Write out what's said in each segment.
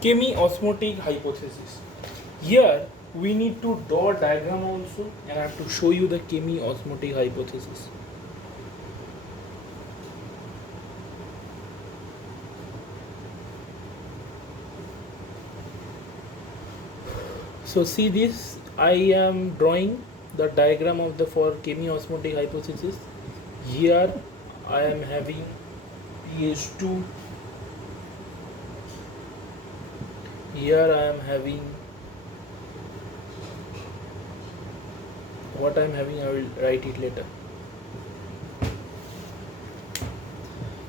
Chemi-osmotic hypothesis. Here we need to draw a diagram also, and I have to show you the chemi-osmotic hypothesis. So see this, I am drawing the diagram of the for chemi-osmotic hypothesis. Here I am having pH2. Here I am having what I am having, I will write it later.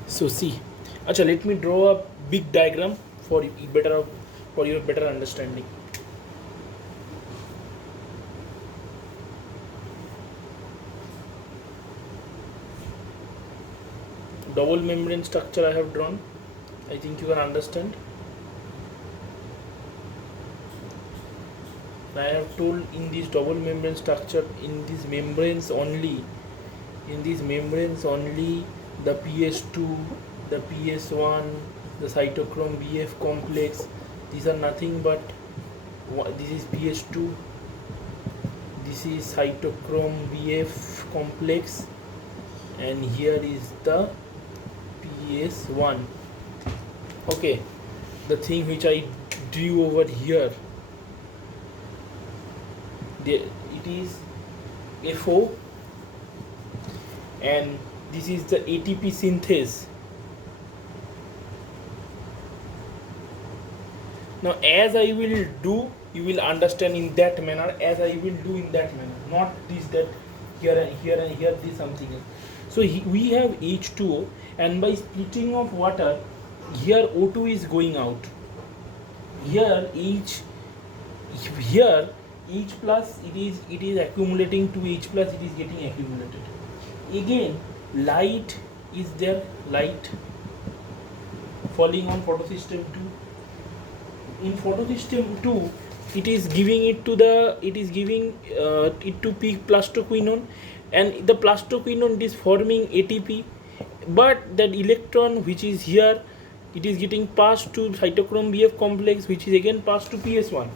So see, acha, let me draw a big diagram for your better understanding. Double membrane structure I have drawn. I think you can understand. I have told in this double membrane structure, in these membranes only, the PS2, the PS1, the cytochrome BF complex, these are nothing but, this is PS2, this is cytochrome BF complex, and here is the PS1. Okay, the thing which I drew over here, it is FO, and this is the ATP synthase. Now as I will do, you will understand in that manner, as I will do in that manner, not this, that here and here and here this something else. So we have H2O, and by splitting of water, here O2 is going out, here H plus, it is accumulating to H plus, it is getting accumulated. Again light is there, light falling on photosystem 2. In photosystem 2, it is giving it to plastoquinone, and the plastoquinone is forming ATP, but that electron which is here, it is getting passed to cytochrome BF complex, which is again passed to PS1.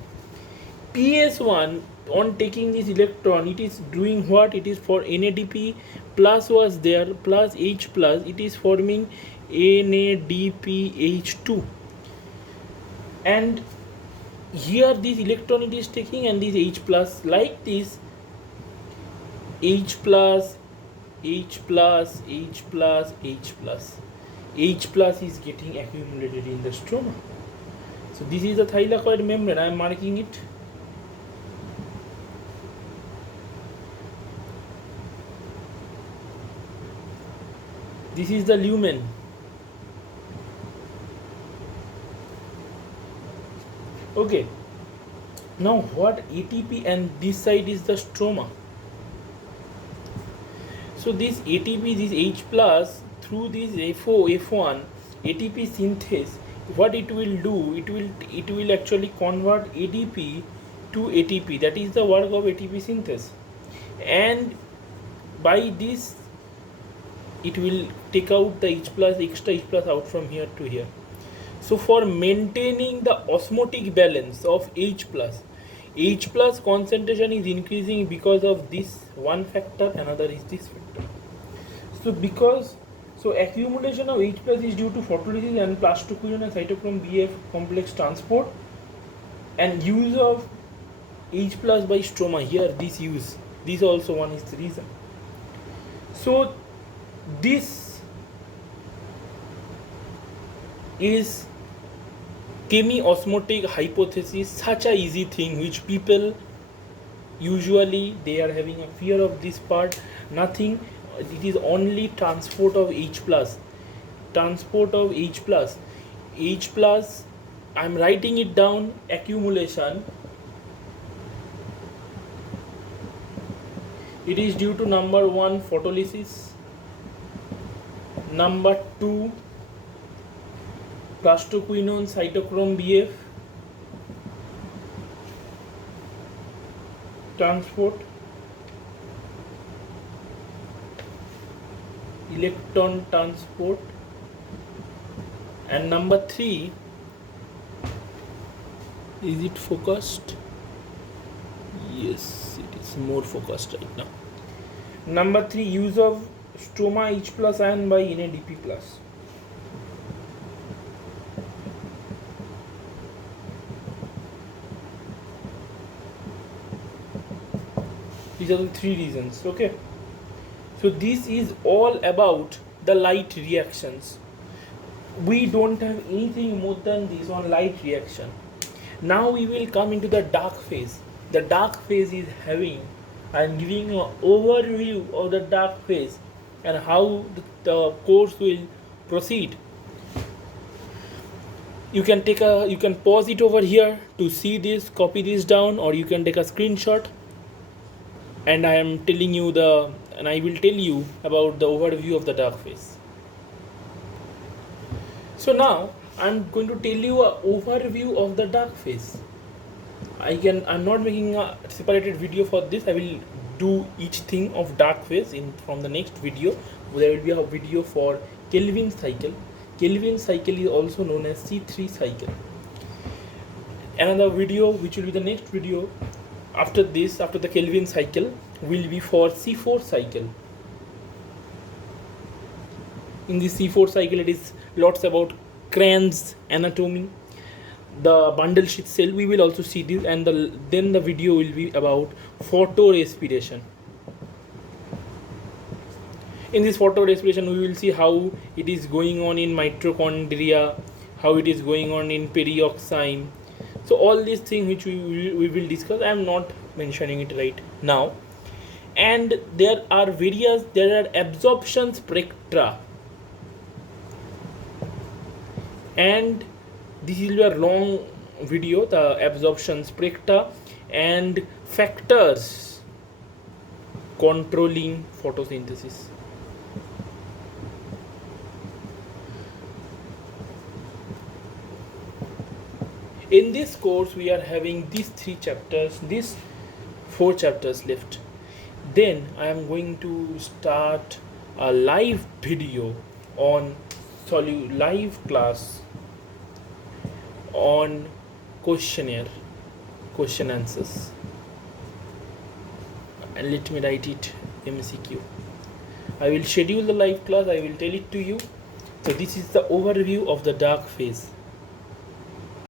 PS1, on taking this electron, it is doing what? It is for NADP plus was there, plus H plus, it is forming NADPH2, and here this electron it is taking, and this H plus, like this, H plus, H plus, H plus, H plus, H plus is getting accumulated in the stroma. So this is the thylakoid membrane, I am marking it. This is the lumen. Okay, now what ATP, and this side is the stroma. So this ATP, this H plus, through this F1 ATP synthase, what it will do, it will actually convert ADP to ATP. That is the work of ATP synthase, and by this it will take out the H plus, extra H plus out from here to here. So for maintaining the osmotic balance of H plus concentration is increasing because of this one factor, another is this factor. So accumulation of H plus is due to photolysis and plastoquinone and cytochrome BF complex transport, and use of H plus by stroma. Here this also one is the reason. So this is chemi-osmotic hypothesis, such a easy thing which people usually they are having a fear of this part. Nothing, it is only transport of H plus. I am writing it down. Accumulation, it is due to number 1 photolysis, number 2 plastoquinone cytochrome BF transport, electron transport, and number 3 Is it focused? Yes, it is more focused right now. Number 3, use of stroma H plus ion by NADP plus. These are the 3 reasons. Okay, so this is all about the light reactions. We don't have anything more than this on light reaction. Now we will come into the dark phase. The dark phase is having, I'm giving an overview of the dark phase and how the course will proceed. You can pause it over here to see this, copy this down, or you can take a screenshot, and I will tell you about the overview of the dark phase. So now I'm going to tell you an overview of the dark phase. I'm not making a separated video for this. I will do each thing of dark phase from the next video. There will be a video for Kelvin cycle. Kelvin cycle is also known as C3 cycle. Another video, which will be the next video after this, after the Kelvin cycle, will be for C4 cycle. In the C4 cycle, it is lots about Kranz's anatomy, the bundle sheath cell. We will also see this, and then the video will be about photorespiration. In this photorespiration, we will see how it is going on in mitochondria, how it is going on in peroxime. So all these things which we will discuss, I am not mentioning it right now. And there are absorption spectra, and this will be a long video, the absorption spectra and factors controlling photosynthesis. In this course we are having these 3 chapters, these 4 chapters left. Then I am going to start a live video on live class on question answers, and let me write it MCQ. I will schedule the live class, I will tell it to you. So this is the overview of the dark phase.